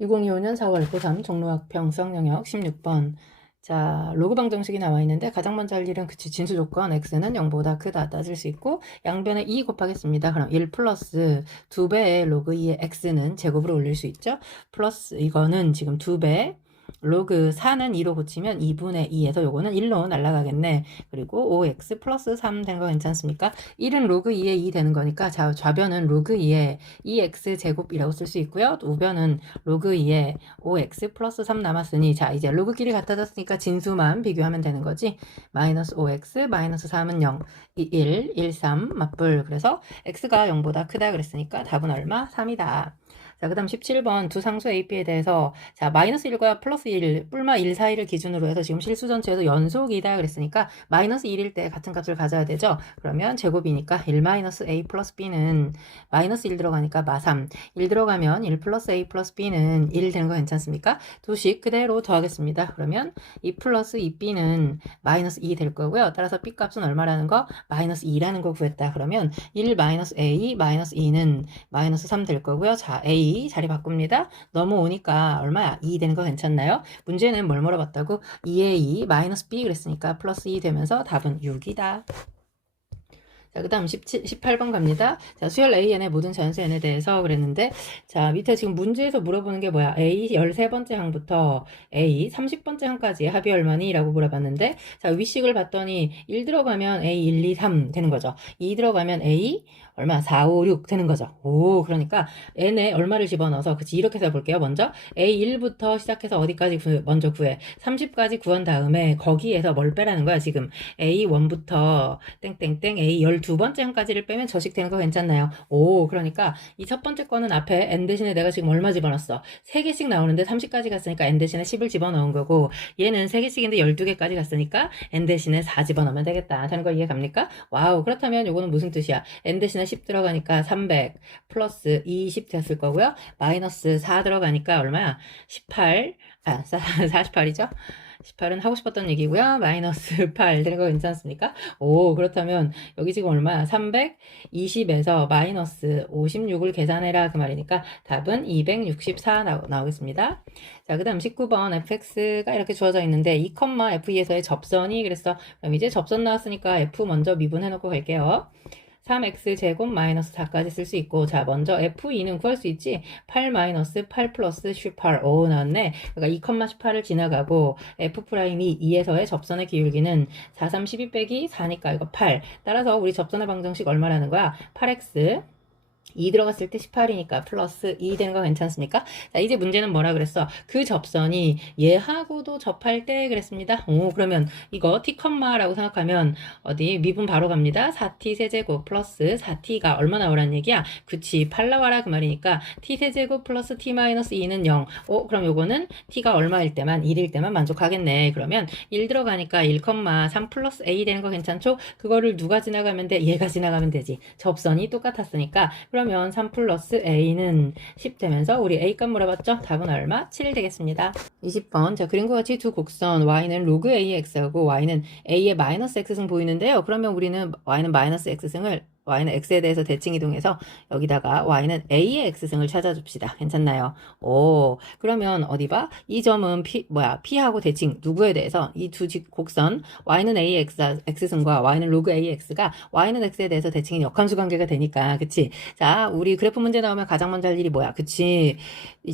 2025년 4월 고3 종로학 평성 영역 16번. 자, 로그 방정식이 나와 있는데 가장 먼저 할 일은 그치 진수 조건 x는 0보다 크다 따질 수 있고 양변에 2 곱하겠습니다. 그럼 1 플러스 2배의 로그 2의 x는 제곱으로 올릴 수 있죠. 플러스 이거는 지금 2배 로그 4는 2로 고치면 2분의 2에서 요거는 1로 날아가겠네. 그리고 5x 플러스 3 되는 거 괜찮습니까? 1은 로그 2에 2 되는 거니까 좌변은 로그 2에 2x 제곱이라고 쓸 수 있고요. 우변은 로그 2에 5x 플러스 3 남았으니 자 이제 로그끼리 같아졌으니까 진수만 비교하면 되는 거지. 마이너스 5x 마이너스 3은 0 1 1 3 맞불. 그래서 x가 0보다 크다 그랬으니까 답은 얼마? 3이다. 자, 그 다음 17번 두 상수 AP에 대해서 자 마이너스 1과 플러스 1, 뿔마 1 사이를 기준으로 해서 지금 실수 전체에서 연속이다 그랬으니까 마이너스 1일 때 같은 값을 가져야 되죠. 그러면 제곱이니까 1 마이너스 A 플러스 B는 마이너스 1 들어가니까 마3, 1 들어가면 1 플러스 A 플러스 B는 1 되는 거 괜찮습니까? 두식 그대로 더하겠습니다. 그러면 2 플러스 2B는 마이너스 2 될 거고요. 따라서 B 값은 얼마라는 거? 마이너스 2라는 거 구했다. 그러면 1 마이너스 A 마이너스 2는 마이너스 3 될 거고요. 자, A 자리 바꿉니다. 넘어오니까 얼마야? 2 되는 거 괜찮나요? 문제는 뭘 물어봤다고? 2A 마이너스 B 그랬으니까 플러스 2 되면서 답은 6이다. 자, 그 다음 18번 갑니다. 자, 수열 AN의 모든 자연수 N에 대해서 그랬는데, 자, 밑에 지금 문제에서 물어보는 게 뭐야? A 13번째 항부터 A 30번째 항까지 합이 얼마니? 라고 물어봤는데, 자, 위식을 봤더니 1 들어가면 A 1, 2, 3 되는 거죠. 2 들어가면 A 얼마? 4, 5, 6 되는 거죠. 오, 그러니까 N에 얼마를 집어넣어서, 그치, 이렇게 해볼게요. 먼저 A1부터 시작해서 어디까지 먼저 구해? 30까지 구한 다음에 거기에서 뭘 빼라는 거야, 지금. A1부터 땡땡땡 A 12번째 항까지를 빼면 저식되는 거 괜찮나요? 오, 그러니까 이 첫 번째 거는 앞에 n 대신에 내가 지금 얼마 집어넣었어? 3개씩 나오는데 30까지 갔으니까 n 대신에 10을 집어넣은 거고, 얘는 3개씩인데 12개까지 갔으니까 n 대신에 4 집어넣으면 되겠다. 되는 거 이해 갑니까? 와우, 그렇다면 요거는 무슨 뜻이야? n 대신에 10 들어가니까 300 플러스 20 됐을 거고요. 마이너스 4 들어가니까 얼마야? 18, 48이죠? 18은 하고 싶었던 얘기고요. 마이너스 8 되는 거 괜찮습니까? 오, 그렇다면 여기 지금 얼마야? 320에서 마이너스 56을 계산해라 그 말이니까 답은 264 나오겠습니다. 자, 그 다음 19번 fx가 이렇게 주어져 있는데 2, f2에서의 접선이 그래서 그럼 이제 접선 나왔으니까 f 먼저 미분해 놓고 갈게요. 3x제곱 마이너스 4까지 쓸 수 있고, 자, 먼저 f2는 구할 수 있지? 8 마이너스 8 플러스 18. 오, 나왔네. 그러니까 2,18을 지나가고, f'이 2에서의 접선의 기울기는 4, 3, 12 빼기 4니까 이거 8. 따라서 우리 접선의 방정식 얼마라는 거야? 8x 2 들어갔을 때 18이니까 플러스 2 되는 거 괜찮습니까? 자, 이제 문제는 뭐라 그랬어? 그 접선이 얘하고도 접할 때 그랬습니다. 오, 그러면 이거 t, 라고 생각하면 어디 미분 바로 갑니다. 4t 세제곱 플러스 4t가 얼마 나오라는 얘기야? 그치, 8 나와라 그 말이니까 t 세제곱 플러스 t 마이너스 2는 0. 오, 그럼 요거는 t가 얼마일 때만 1일 때만 만족하겠네. 그러면 1 들어가니까 1,3 플러스 a 되는 거 괜찮죠? 그거를 누가 지나가면 돼? 얘가 지나가면 되지. 접선이 똑같았으니까 그러면 3 플러스 a는 10 되면서 우리 a 값 물어봤죠? 답은 얼마? 7 되겠습니다. 20번 자 그림과 같이 두 곡선 y는 로그 a의 x하고 y는 a의 마이너스 x승 보이는데요. 그러면 우리는 y는 마이너스 x승을 y는 x에 대해서 대칭 이동해서 여기다가 y는 a의 x승을 찾아줍시다. 괜찮나요? 오, 그러면 어디 봐? 이 점은 p하고 대칭 누구에 대해서 이 두 곡선 y는 a의 x승과 y는 로그 a의 x가 y는 x에 대해서 대칭이 역함수 관계가 되니까 그치? 자, 우리 그래프 문제 나오면 가장 먼저 할 일이 뭐야? 그치?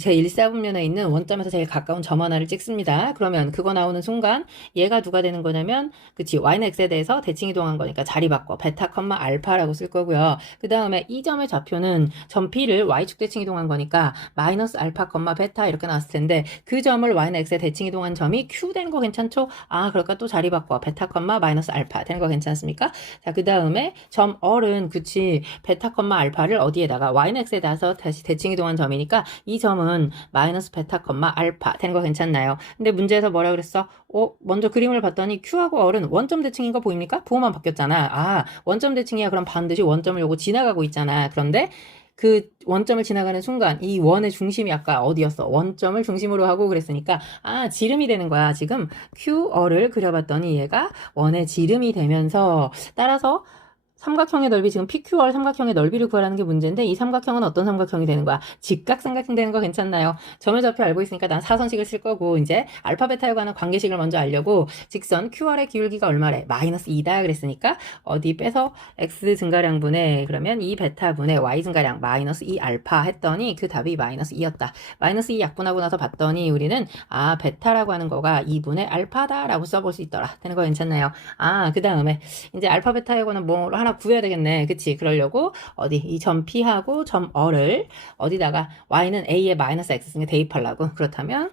제 1사분면에 있는 원점에서 제일 가까운 점 하나를 찍습니다. 그러면 그거 나오는 순간 얘가 누가 되는 거냐면 그치? y는 x에 대해서 대칭 이동한 거니까 자리 바꿔 베타, 알파라고 쓸 거고요. 그 다음에 이 점의 좌표는 점 P를 Y축 대칭 이동한 거니까 마이너스 알파, 베타 이렇게 나왔을 텐데 그 점을 Y는 X에 대칭 이동한 점이 Q 되는 거 괜찮죠? 아, 그러니까 또 자리 바꿔 베타, 마이너스 알파 되는 거 괜찮습니까? 자, 그 다음에 점 얼은 그치 베타, 알파를 어디에다가 Y는 X에 대해서 다시 대칭 이동한 점이니까 이 점은 마이너스 베타, 알파 되는 거 괜찮나요? 근데 문제에서 뭐라 그랬어? 먼저 그림을 봤더니 Q하고 얼은 원점 대칭인 거 보입니까? 부호만 바뀌었잖아. 아, 원점 대칭이야. 그럼 반드시 원점을 요거 지나가고 있잖아. 그런데 그 원점을 지나가는 순간 이 원의 중심이 아까 어디였어? 원점을 중심으로 하고 그랬으니까 아, 지름이 되는 거야. 지금 Q어를 그려봤더니 얘가 원의 지름이 되면서 따라서 삼각형의 넓이 지금 PQR 삼각형의 넓이를 구하라는 게 문제인데 이 삼각형은 어떤 삼각형이 되는 거야? 직각삼각형 되는 거 괜찮나요? 점의 좌표 알고 있으니까 난 사선식을 쓸 거고 이제 알파 베타에 관한 관계식을 먼저 알려고 직선 QR의 기울기가 얼마래? 마이너스 2다 그랬으니까 어디 빼서 X 증가량분의 그러면 이 베타분의 Y 증가량 마이너스 2 알파 했더니 그 답이 마이너스 2였다. 마이너스 2 약분하고 나서 봤더니 우리는 베타라고 하는 거가 2분의 알파다라고 써볼 수 있더라. 되는 거 괜찮나요? 그 다음에 이제 알파 베타에 관한 뭐 하나 구해야 되겠네. 그치? 그러려고 어디 이 점 P하고 점 R을 어디다가 Y는 A의 마이너스 X승에 대입하려고. 그렇다면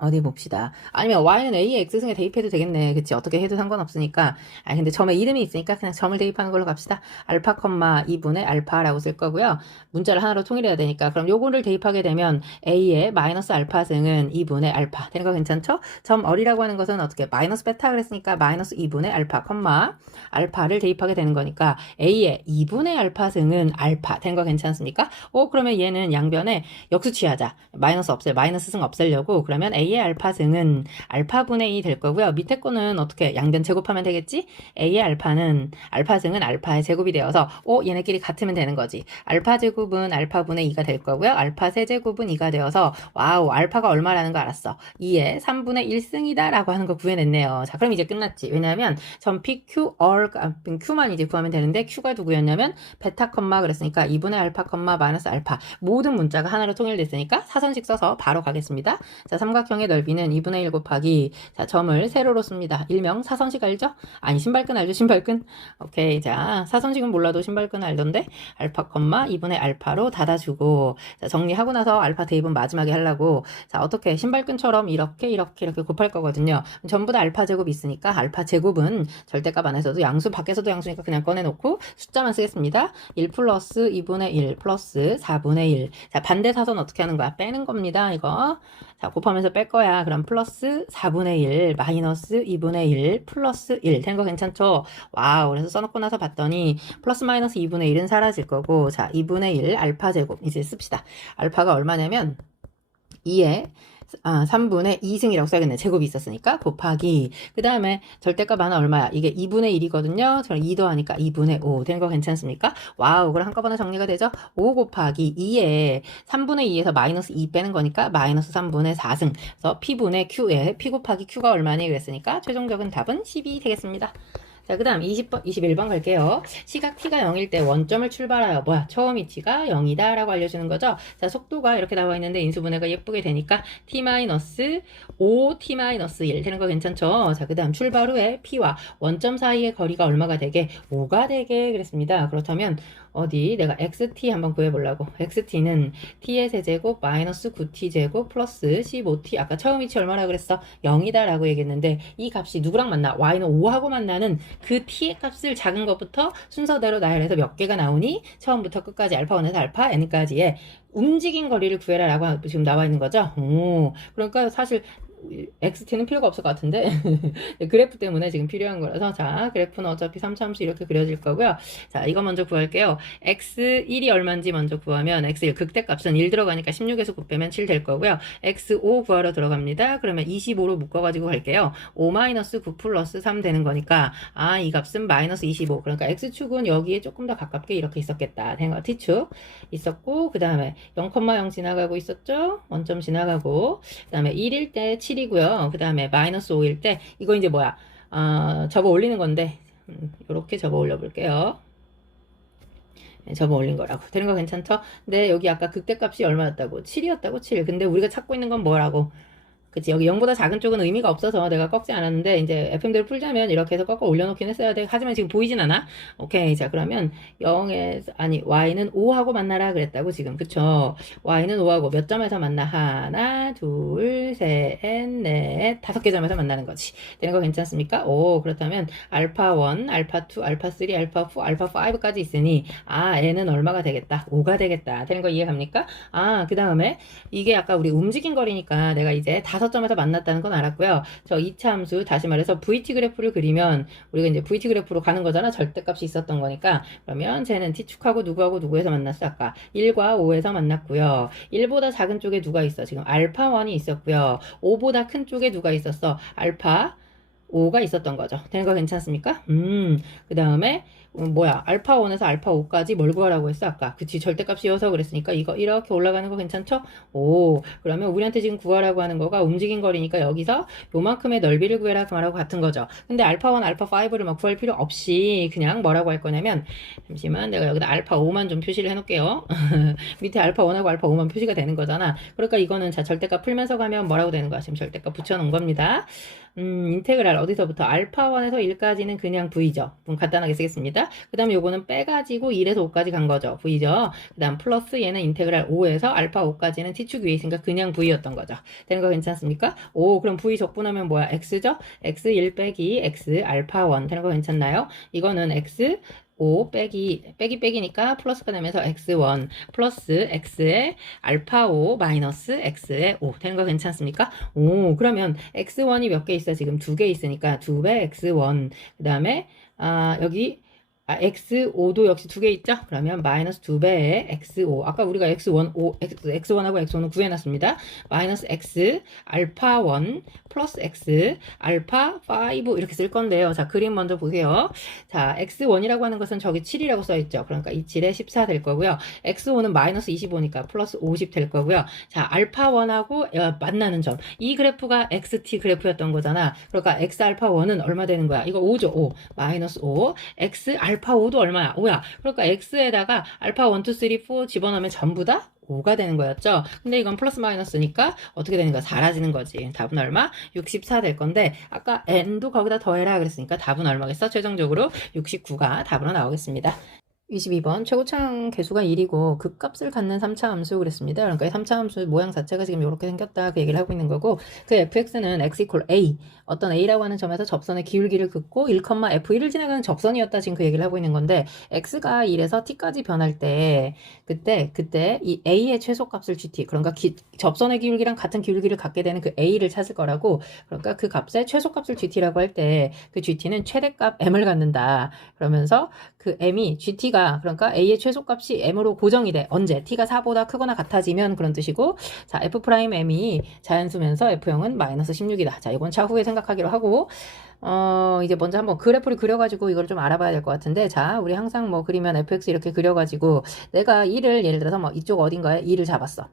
어디 봅시다. 아니면 y는 a의 x승에 대입해도 되겠네. 그치? 어떻게 해도 상관없으니까. 근데 점의 이름이 있으니까 그냥 점을 대입하는 걸로 갑시다. 알파, 2분의 알파라고 쓸 거고요. 문자를 하나로 통일해야 되니까. 그럼 요거를 대입하게 되면 a의 마이너스 알파승은 2분의 알파. 되는 거 괜찮죠? 점 어리라고 하는 것은 어떻게? 마이너스 베타 그랬으니까 마이너스 2분의 알파, 알파를 대입하게 되는 거니까 a의 2분의 알파승은 알파. 되는 거 괜찮습니까? 그러면 얘는 양변에 역수 취하자. 마이너스 승 없애려고. 그러면 a의 알파승은 알파분의 2 될 거고요. 밑에 거는 어떻게 양변 제곱하면 되겠지? a의 알파승은 알파의 제곱이 되어서 얘네끼리 같으면 되는 거지. 알파 제곱은 알파분의 2가 될 거고요. 알파 세제곱은 2가 되어서 와우 알파가 얼마라는 거 알았어. 2의 3분의 1승이다 라고 하는 거 구해냈네요. 자 그럼 이제 끝났지. 왜냐하면 점 PQR Q만 이제 구하면 되는데 Q가 누구였냐면 베타 그랬으니까 2분의 알파 마이너스 알파 모든 문자가 하나로 통일됐으니까 사선식 써서 바로 가겠습니다. 자 삼각형의 넓이는 2분의 1 곱하기 자 점을 세로로 씁니다. 일명 사선식 알죠? 아니 신발끈 알죠? 신발끈? 오케이 자 사선식은 몰라도 신발끈 알던데 알파 2분의 알파로 닫아주고 자 정리하고 나서 알파 대입은 마지막에 하려고 자 어떻게 신발끈처럼 이렇게 곱할 거거든요. 전부 다 알파 제곱 있으니까 알파 제곱은 절대값 안에서도 양수 밖에서도 양수니까 그냥 꺼내놓고 숫자만 쓰겠습니다. 1 플러스 2분의 1 플러스 4분의 1 자 반대 사선 어떻게 하는 거야? 빼는 겁니다. 이거 자 곱하면서 뺄 거야. 그럼 플러스 4분의 1 마이너스 2분의 1 플러스 1 된 거 괜찮죠? 와우 그래서 써놓고 나서 봤더니 플러스 마이너스 2분의 1은 사라질 거고 자 2분의 1 알파 제곱 이제 씁시다. 알파가 얼마냐면 2에 3분의 2승이라고 써야겠네. 제곱이 있었으니까 곱하기 그 다음에 절대값 하나 얼마야? 이게 2분의 1이거든요. 그럼 2 더하니까 2분의 5 되는 거 괜찮습니까? 와우 그럼 한꺼번에 정리가 되죠? 5 곱하기 2에 3분의 2에서 마이너스 2 빼는 거니까 마이너스 3분의 4승 그래서 P분의 Q에 P 곱하기 Q가 얼마니? 그랬으니까 최종적인 답은 12 되겠습니다. 자, 그 다음 21번 갈게요. 시각 t가 0일 때 원점을 출발하여 처음 위치가 0이다 라고 알려주는 거죠. 자, 속도가 이렇게 나와 있는데 인수분해가 예쁘게 되니까 t-5 t-1 되는 거 괜찮죠? 자, 그 다음 출발 후에 p와 원점 사이의 거리가 얼마가 되게? 5가 되게 그랬습니다. 그렇다면 어디 내가 xt 한번 구해보려고. xt는 t의 세제곱 마이너스 9t 제곱 플러스 15t 아까 처음 위치 얼마라 그랬어? 0이다 라고 얘기했는데 이 값이 누구랑 만나? y는 5하고 만나는 그 t의 값을 작은 것부터 순서대로 나열해서 몇 개가 나오니 처음부터 끝까지 알파 1에서 알파 n까지의 움직인 거리를 구해라 라고 지금 나와 있는 거죠. 그러니까 사실 XT는 필요가 없을 것 같은데 그래프 때문에 지금 필요한 거라서 자 그래프는 어차피 3차함수 이렇게 그려질 거고요. 자 이거 먼저 구할게요. X1이 얼마인지 먼저 구하면 X1 극대값은 1 들어가니까 16에서 9 빼면 7 될 거고요. X5 구하러 들어갑니다. 그러면 25로 묶어가지고 갈게요. 5-9 플러스 3 되는 거니까 이 값은 마이너스 25 그러니까 X축은 여기에 조금 더 가깝게 이렇게 있었겠다. T축 있었고 그 다음에 0,0 지나가고 있었죠. 원점 지나가고 그 다음에 1일 때 7이고요. 그 다음에 마이너스 5일 때 이거 이제 접어 올리는 건데 이렇게 접어 올려 볼게요. 접어 올린 거라고 되는 거 괜찮죠? 근데 여기 아까 극대값이 얼마였다고? 7이었다고 7. 근데 우리가 찾고 있는 건 뭐라고? 그치 여기 0보다 작은 쪽은 의미가 없어서 내가 꺾지 않았는데 이제 fm대로 풀자면 이렇게 해서 꺾어 올려놓긴 했어야 돼. 하지만 지금 보이진 않아. 오케이 자 그러면 0에서 y는 5하고 만나라 그랬다고 지금 그쵸? y는 5하고 몇 점에서 만나? 하나 둘 셋 넷 5개 점에서 만나는 거지. 되는 거 괜찮습니까? 그렇다면 알파 1 알파 2 알파 3 알파 4 알파 5까지 있으니 n은 얼마가 되겠다? 5가 되겠다. 되는 거 이해갑니까? 그 다음에 이게 아까 우리 움직인 거리니까 내가 이제 5점에서 만났다는 건 알았고요. 저 2차 함수 다시 말해서 VT 그래프를 그리면 우리가 이제 VT 그래프로 가는 거잖아. 절대값이 있었던 거니까 그러면 쟤는 T축하고 누구에서 만났어? 아까 1과 5에서 만났고요. 1보다 작은 쪽에 누가 있어? 지금 알파 1이 있었고요. 5보다 큰 쪽에 누가 있었어? 알파 5가 있었던 거죠. 되는 거 괜찮습니까? 그 다음에 알파 1에서 알파 5까지 뭘 구하라고 했어 아까? 그치, 절대값이어서 그랬으니까 이거 이렇게 올라가는 거 괜찮죠? 오, 그러면 우리한테 지금 구하라고 하는 거가 움직인 거리니까 여기서 요만큼의 넓이를 구해라 그 말하고 같은 거죠. 근데 알파 1, 알파 5를 막 구할 필요 없이 그냥 뭐라고 할 거냐면, 잠시만 내가 여기다 알파 5만 좀 표시를 해놓을게요. 밑에 알파 1하고 알파 5만 표시가 되는 거잖아. 그러니까 이거는 자 절대값 풀면서 가면 뭐라고 되는 거야? 지금 절대값 붙여놓은 겁니다. 인테그랄 어디서부터? 알파 1에서 1까지는 그냥 V죠. 간단하게 쓰겠습니다. 그 다음에 요거는 빼가지고 1에서 5까지 간 거죠. V죠. 그 다음 플러스 얘는 인테그랄 5에서 알파 5까지는 T축 위에 있으니까 그냥 V였던 거죠. 되는 거 괜찮습니까? 오, 그럼 V 적분하면 뭐야? X죠? X1 빼기 X 알파 1 되는 거 괜찮나요? 이거는 X 5 빼기니까 플러스가 되면서 x1 플러스 x의 알파 5 마이너스 x의 5 되는 거 괜찮습니까? 오, 그러면 x1이 몇 개 있어? 지금 2개 있으니까 2배 x1 그 다음에 여기 x5도 역시 2개 있죠? 그러면 마이너스 2배의 x5 아까 우리가 x1하고 x5는 구해놨습니다. 마이너스 x 알파 1 플러스 x 알파 5 이렇게 쓸 건데요. 자, 그림 먼저 보세요. 자, x1이라고 하는 것은 저기 7이라고 써있죠. 그러니까 이 7에 14 될 거고요. x5는 마이너스 25니까 플러스 50 될 거고요. 자, 알파 1하고 만나는 점. 이 그래프가 xt 그래프였던 거잖아. 그러니까 x 알파 1은 얼마 되는 거야? 이거 5죠. 5 마이너스 5 x 알파 5도 얼마야? 5야. 그러니까 x에다가 알파 1, 2, 3, 4 집어넣으면 전부 다 5가 되는 거였죠. 근데 이건 플러스 마이너스니까 어떻게 되는 거야? 사라지는 거지. 답은 얼마? 64 될 건데 아까 n도 거기다 더해라 그랬으니까 답은 얼마겠어? 최종적으로 69가 답으로 나오겠습니다. 22번 최고차항 개수가 1이고 극값을 갖는 3차 함수 그랬습니다. 그러니까 3차 함수 모양 자체가 지금 이렇게 생겼다 그 얘기를 하고 있는 거고, 그 fx는 x equal a 어떤 a라고 하는 점에서 접선의 기울기를 긋고 1, f1을 지나가는 접선이었다 지금 그 얘기를 하고 있는 건데, x가 1에서 t까지 변할 때 그때 이 a의 최소값을 gt, 그러니까 접선의 기울기랑 같은 기울기를 갖게 되는 그 a를 찾을 거라고. 그러니까 그 값의 최소값을 gt라고 할 때 그 gt는 최대값 m을 갖는다. 그러면서 그 m이 gt가 그러니까 a의 최소값이 m으로 고정이 돼. 언제? t가 4보다 크거나 같아지면 그런 뜻이고, 자 f'm이 자연수면서 f형은 마이너스 16이다. 자, 이건 차후에 생각하기로 하고, 이제 먼저 한번 그래프를 그려가지고 이걸 좀 알아봐야 될 것 같은데, 자, 우리 항상 뭐 그리면 fx 이렇게 그려가지고 내가 2를 예를 들어서 뭐 이쪽 어딘가에 2를 잡았어.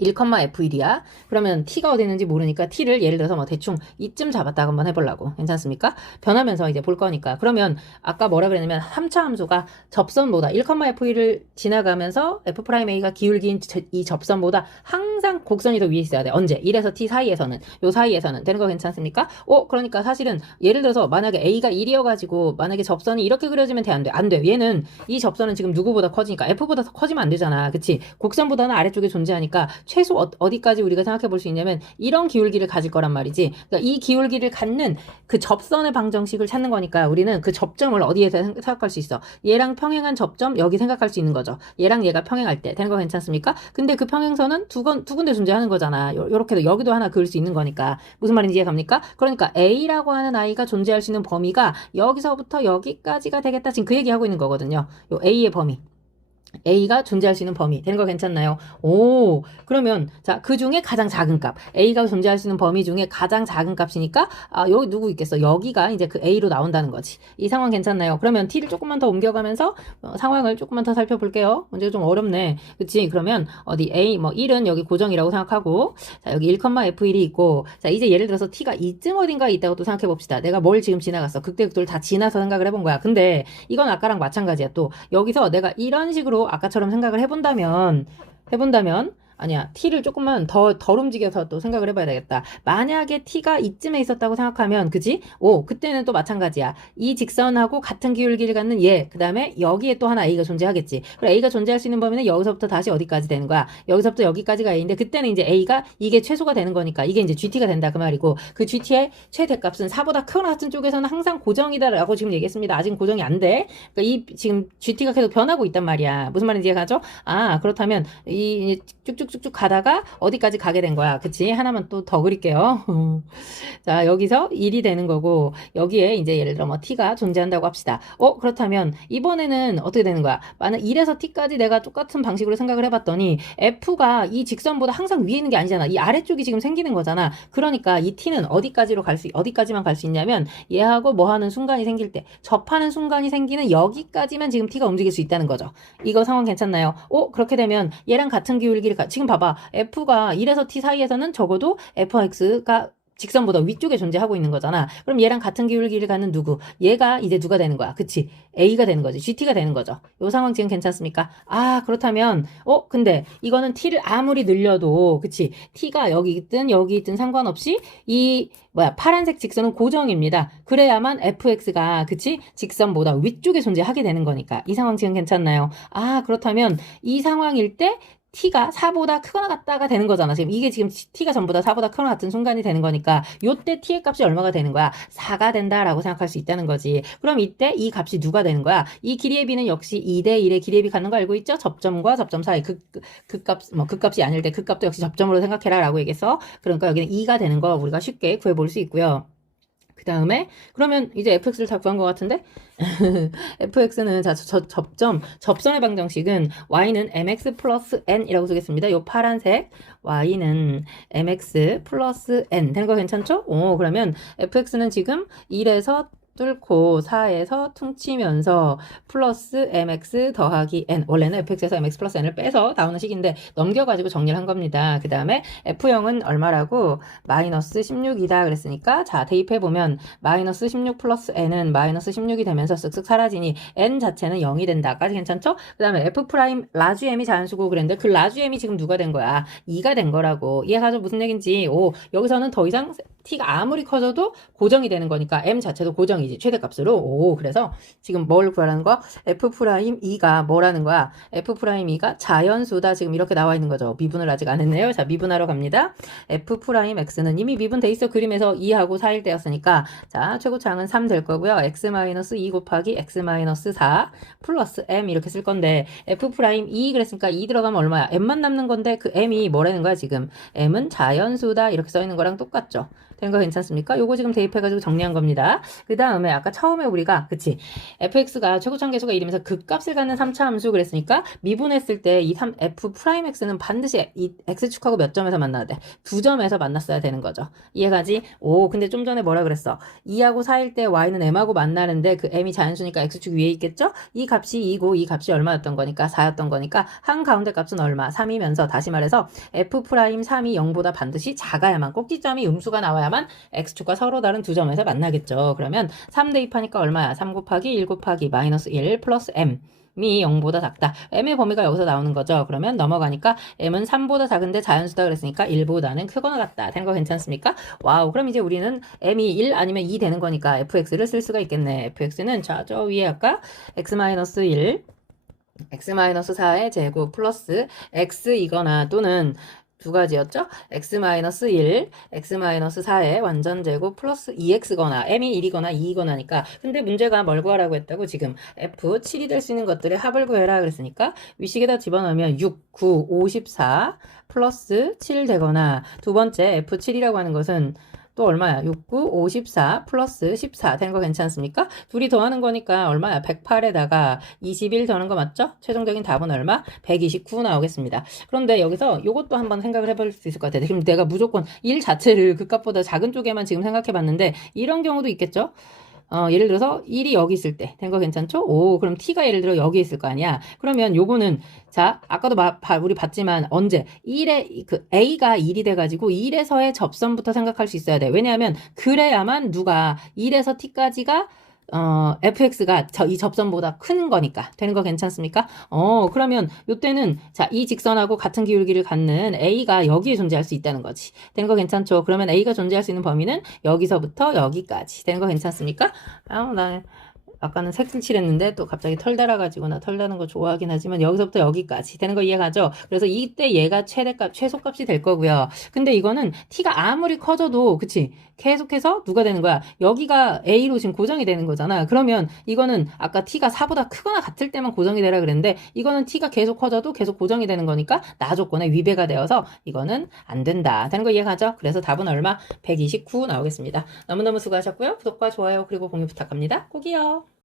1,f1이야. 그러면 t가 어디 있는지 모르니까 t를 예를 들어서 뭐 대충 이쯤 잡았다가 한번 해보려고. 괜찮습니까? 변하면서 이제 볼 거니까. 그러면 아까 뭐라 그랬냐면 3차 함수가 접선보다 1,f1을 지나가면서 f'a가 기울긴 이 접선보다 항상 곡선이 더 위에 있어야 돼. 언제? 1에서 t 사이에서는, 요 사이에서는 되는 거 괜찮습니까? 그러니까 사실은 예를 들어서 만약에 a가 1이어가지고 만약에 접선이 이렇게 그려지면 돼? 안 돼? 안 돼. 얘는 이 접선은 지금 누구보다 커지니까 f보다 더 커지면 안 되잖아. 그치? 곡선보다는 아래쪽에 존재하니까 최소 어디까지 우리가 생각해 볼 수 있냐면 이런 기울기를 가질 거란 말이지. 그러니까 이 기울기를 갖는 그 접선의 방정식을 찾는 거니까 우리는 그 접점을 어디에서 생각할 수 있어? 얘랑 평행한 접점 여기 생각할 수 있는 거죠. 얘랑 얘가 평행할 때 되는 거 괜찮습니까? 근데 그 평행선은 두 군데 존재하는 거잖아. 요렇게도 여기도 하나 그을 수 있는 거니까. 무슨 말인지 이해갑니까? 그러니까 A라고 하는 아이가 존재할 수 있는 범위가 여기서부터 여기까지가 되겠다. 지금 그 얘기하고 있는 거거든요. 요 A의 범위. A가 존재할 수 있는 범위 되는 거 괜찮나요? 오, 그러면 자, 그 중에 가장 작은 값, A가 존재할 수 있는 범위 중에 가장 작은 값이니까 여기 누구 있겠어? 여기가 이제 그 A로 나온다는 거지. 이 상황 괜찮나요? 그러면 T를 조금만 더 옮겨가면서 상황을 조금만 더 살펴볼게요. 문제가 좀 어렵네. 그치? 그러면 어디 A 뭐 1은 여기 고정이라고 생각하고, 자, 여기 1,f1이 있고, 자, 이제 예를 들어서 T가 이쯤 어딘가에 있다고 또 생각해 봅시다. 내가 뭘 지금 지나갔어? 극대극도를 다 지나서 생각을 해본 거야. 근데 이건 아까랑 마찬가지야. 또 여기서 내가 이런 식으로 아까처럼 생각을 해본다면 아니야, t를 조금만 덜 움직여서 또 생각을 해봐야 되겠다. 만약에 t가 이쯤에 있었다고 생각하면, 그지? 그때는 또 마찬가지야. 이 직선하고 같은 기울기를 갖는 얘, 그 다음에 여기에 또 하나 a가 존재하겠지. 그래, a가 존재할 수 있는 범위는 여기서부터 다시 어디까지 되는 거야? 여기서부터 여기까지가 a인데, 그때는 이제 a가 이게 최소가 되는 거니까 이게 이제 gt가 된다 그 말이고, 그 gt의 최대값은 4보다 크거나 같은 쪽에서는 항상 고정이다라고 지금 얘기했습니다. 아직 고정이 안 돼. 그러니까 이 지금 gt가 계속 변하고 있단 말이야. 무슨 말인지 이해가죠? 그렇다면 이 쭉쭉 쭉쭉쭉쭉 가다가 어디까지 가게 된 거야. 그치? 하나만 또 더 그릴게요. 자, 여기서 1이 되는 거고, 여기에 이제 예를 들어 뭐 t가 존재한다고 합시다. 그렇다면 이번에는 어떻게 되는 거야? 만약 1에서 t까지 내가 똑같은 방식으로 생각을 해봤더니 f가 이 직선보다 항상 위에 있는 게 아니잖아. 이 아래쪽이 지금 생기는 거잖아. 그러니까 이 t는 어디까지만 갈 수 있냐면 얘하고 뭐 하는 순간이 생길 때, 접하는 순간이 생기는 여기까지만 지금 t가 움직일 수 있다는 거죠. 이거 상황 괜찮나요? 그렇게 되면 얘랑 같은 기울기를 지금 봐봐. f가 1에서 t 사이에서는 적어도 fx가 직선보다 위쪽에 존재하고 있는 거잖아. 그럼 얘랑 같은 기울기를 갖는 누구? 얘가 이제 누가 되는 거야? 그치? A가 되는 거지. GT가 되는 거죠. 요 상황 지금 괜찮습니까? 그렇다면 근데 이거는 T를 아무리 늘려도 그치? T가 여기 있든 상관없이 파란색 직선은 고정입니다. 그래야만 fx가 그치? 직선보다 위쪽에 존재하게 되는 거니까. 이 상황 지금 괜찮나요? 그렇다면 이 상황일 때 t가 4보다 크거나 같다가 되는 거잖아. 이게 지금 t가 전부 다 4보다 크거나 같은 순간이 되는 거니까 요때 t의 값이 얼마가 되는 거야? 4가 된다라고 생각할 수 있다는 거지. 그럼 이때 이 값이 누가 되는 거야? 이 길이의 b는 역시 2대 1의 길이의 b 갖는 거 알고 있죠? 접점과 접점 사이 극값이 아닐 때 극값도 역시 접점으로 생각해라 라고 얘기해서 그러니까 여기는 2가 되는 거 우리가 쉽게 구해볼 수 있고요. 그 다음에 그러면 이제 fx를 다 구한 것 같은데 fx는 접선의 방정식은 y는 mx 플러스 n이라고 쓰겠습니다. 요 파란색 y는 mx 플러스 n 된 거 괜찮죠? 그러면 fx는 지금 1에서 뚫고 4에서 퉁치면서 플러스 mx 더하기 n 원래는 fx에서 mx 플러스 n을 빼서 나오는 식인데 넘겨가지고 정리를 한 겁니다. 그 다음에 f형은 얼마라고? 마이너스 16이다 그랬으니까 자 대입해보면 마이너스 16 플러스 n은 마이너스 16이 되면서 쓱쓱 사라지니 n 자체는 0이 된다까지 괜찮죠? 그 다음에 f 프라임 라지 m이 자연수고 그랬는데 그 라지 m이 지금 누가 된 거야? 2가 된 거라고. 이해가죠? 무슨 얘긴지. 여기서는 더 이상 t가 아무리 커져도 고정이 되는 거니까 m 자체도 고정이지 최대값으로. 그래서 지금 뭘 구하라는 거? f'2가 뭐라는 거야? f'2가 자연수다 지금 이렇게 나와 있는 거죠. 미분을 아직 안 했네요. 자 미분하러 갑니다. f'x는 이미 미분돼 있어. 그림에서 2하고 4일 때였으니까 자 최고차항은 3 될 거고요. x-2 곱하기 x-4 플러스 m 이렇게 쓸 건데 f'2 그랬으니까 2 들어가면 얼마야? m만 남는 건데 그 m이 뭐라는 거야 지금? m은 자연수다 이렇게 써 있는 거랑 똑같죠. 된 거 괜찮습니까? 요거 지금 대입해가지고 정리한 겁니다. 그 다음에 아까 처음에 우리가 그치 fx가 최고차항 계수가 1이면서 극값을 갖는 3차 함수 그랬으니까 미분했을 때 이 f'x는 반드시 이 x축하고 몇 점에서 만나야 돼? 2점에서 만났어야 되는 거죠. 이해가지? 근데 좀 전에 뭐라 그랬어? 2하고 4일 때 y는 m하고 만나는데 그 m이 자연수니까 x축 위에 있겠죠? 이 값이 2고 이 값이 얼마였던 거니까 4였던 거니까 한가운데 값은 얼마? 3이면서 다시 말해서 f'3이 0보다 반드시 작아야만 꼭지점이 음수가 나와야만 x축과 서로 다른 두 점에서 만나겠죠. 그러면 3 대입하니까 얼마야? 3 곱하기 1 곱하기 마이너스 1 플러스 m 이 0보다 작다. m의 범위가 여기서 나오는 거죠. 그러면 넘어가니까 m은 3보다 작은데 자연수다 그랬으니까 1보다는 크거나 같다. 된 거 괜찮습니까? 와우. 그럼 이제 우리는 m이 1 아니면 2 되는 거니까 fx를 쓸 수가 있겠네. fx는 저 위에 아까 x-1 x-4의 제곱 플러스 x이거나 또는 두 가지였죠? x-1, x-4의 완전제곱 플러스 2x거나 m이 1이거나 2이거나니까 근데 문제가 뭘 구하라고 했다고 지금 f7이 될 수 있는 것들의 합을 구해라 그랬으니까 위식에다 집어넣으면 6, 9, 54 플러스 7 되거나 두 번째 f7이라고 하는 것은 또 얼마야? 6, 9, 54 플러스 14 되는 거 괜찮습니까? 둘이 더하는 거니까 얼마야? 108에다가 21 더하는 거 맞죠? 최종적인 답은 얼마? 129 나오겠습니다. 그런데 여기서 이것도 한번 생각을 해볼 수 있을 것 같아요. 지금 내가 무조건 1 자체를 극값보다 작은 쪽에만 지금 생각해 봤는데 이런 경우도 있겠죠? 예를 들어서 1이 여기 있을 때 된 거 괜찮죠? 그럼 t가 예를 들어 여기 있을 거 아니야. 그러면 요거는 자 아까도 우리 봤지만 언제 1에 그 a가 1이 돼가지고 1에서의 접선부터 생각할 수 있어야 돼. 왜냐하면 그래야만 누가 1에서 t까지가 fx가 이 접선보다 큰 거니까 되는 거 괜찮습니까? 그러면 요때는 자, 이 직선하고 같은 기울기를 갖는 a가 여기에 존재할 수 있다는 거지. 되는 거 괜찮죠? 그러면 a가 존재할 수 있는 범위는 여기서부터 여기까지. 되는 거 괜찮습니까? 아까는 색칠 칠했는데 또 갑자기 털 달아가지고 나 털 나는 거 좋아하긴 하지만 여기서부터 여기까지 되는 거 이해가죠? 그래서 이때 얘가 최대값, 최소값이 될 거고요. 근데 이거는 t가 아무리 커져도 그치? 계속해서 누가 되는 거야? 여기가 a로 지금 고정이 되는 거잖아. 그러면 이거는 아까 t가 4보다 크거나 같을 때만 고정이 되라 그랬는데 이거는 t가 계속 커져도 계속 고정이 되는 거니까 나 조건에 위배가 되어서 이거는 안 된다. 되는 거 이해가죠? 그래서 답은 얼마? 129 나오겠습니다. 너무너무 수고하셨고요. 구독과 좋아요 그리고 공유 부탁합니다. 꼭이요.